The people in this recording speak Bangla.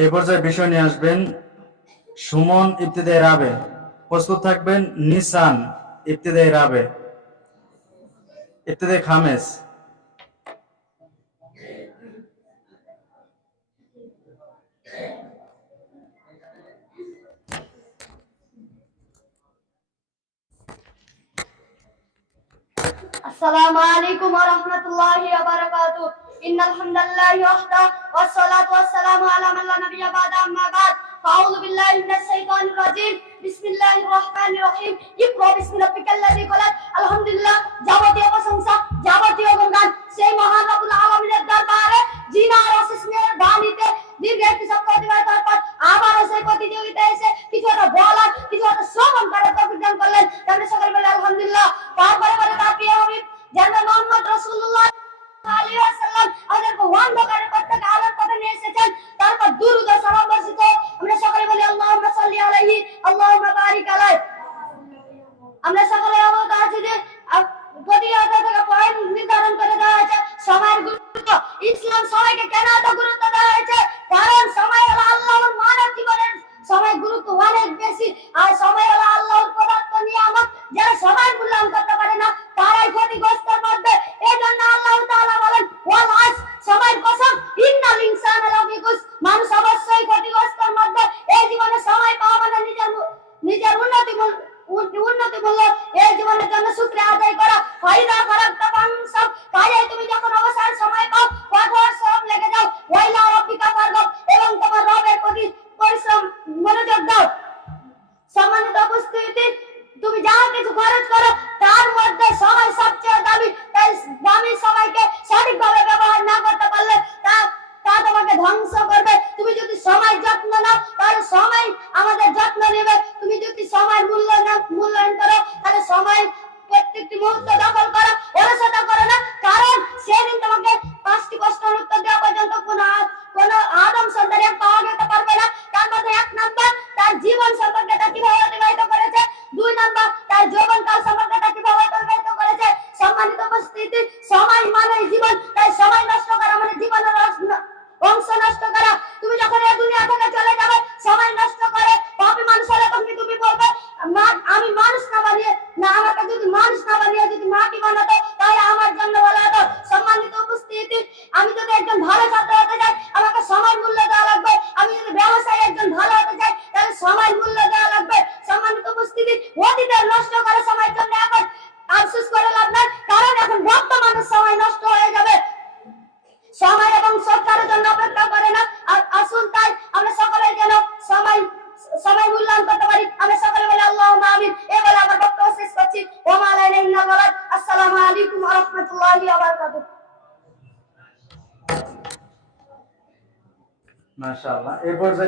এই পর্যায়ে বিষয় নিয়ে আসবেন সুমন ইফতেদাই রাবে। প্রস্তুত থাকবেন নিসান ইফতেদাই রাবে। ইফতেদাই খামেস আসসালামু আলাইকুম ওয়া রাহমাতুল্লাহি ওয়া বারাকাতুহু। إن الحمد لله وحده والصلاة والسلام على من لا نبي بعد أما بعد فأعوذ بالله من الشيطان الرجيم بسم الله الرحمن الرحيم اقرأ بسم ربك الذي خلق الحمد لله যাবতীয় প্রশংসা যাবতীয় গুণগান সেই মহান রব্বুল আলামিনের দরবারে জিনার অসিসনের বাণীতে দীর্ঘ একটি সপ্তাহ অতিবাহিত পর আবারও সেই প্রতিযোগিতা এসে কিছু একটা বলার কিছু একটা শ্রবণ করার তৌফিক দান করলেন তাহলে সকল বলে আলহামদুলিল্লাহ তারপরে বলে তার প্রিয় হাবিব জানেন মোহাম্মদ রাসূলুল্লাহ আমরা গুরুত্ব। ইসলাম সময়কে কেন এত গুরুত্ব দেওয়া কারণ সময় হলো আল্লাহর সময়। গুরুত্ব অনেক বেশি, আর সময় আমাদের যত্ন নেবে। তুমি যদি সময় মূল্য মূল্যায়ন করো, তাহলে সময় প্রত্যেকটি মুহূর্ত দখল করো অলসতা করো না। কারণ সেদিন তোমাকে পাঁচটি প্রশ্নের উত্তর দেওয়া পর্যন্ত কোনো আদম সন্তানে পাওয়া যেতে পারবে না। তার মধ্যে এক তার জীবন সম্পর্কে তা কীভাবে অতিবাহিত করেছে? দুই নাম্বার, তার যৌবনকাল সম্পর্কে তা কীভাবে অতিবাহিত করেছে? সম্মানিত উপস্থিতি, সময় মানে জীবন, তাই সময় নষ্ট করা মাশাআল্লাহ। এরপর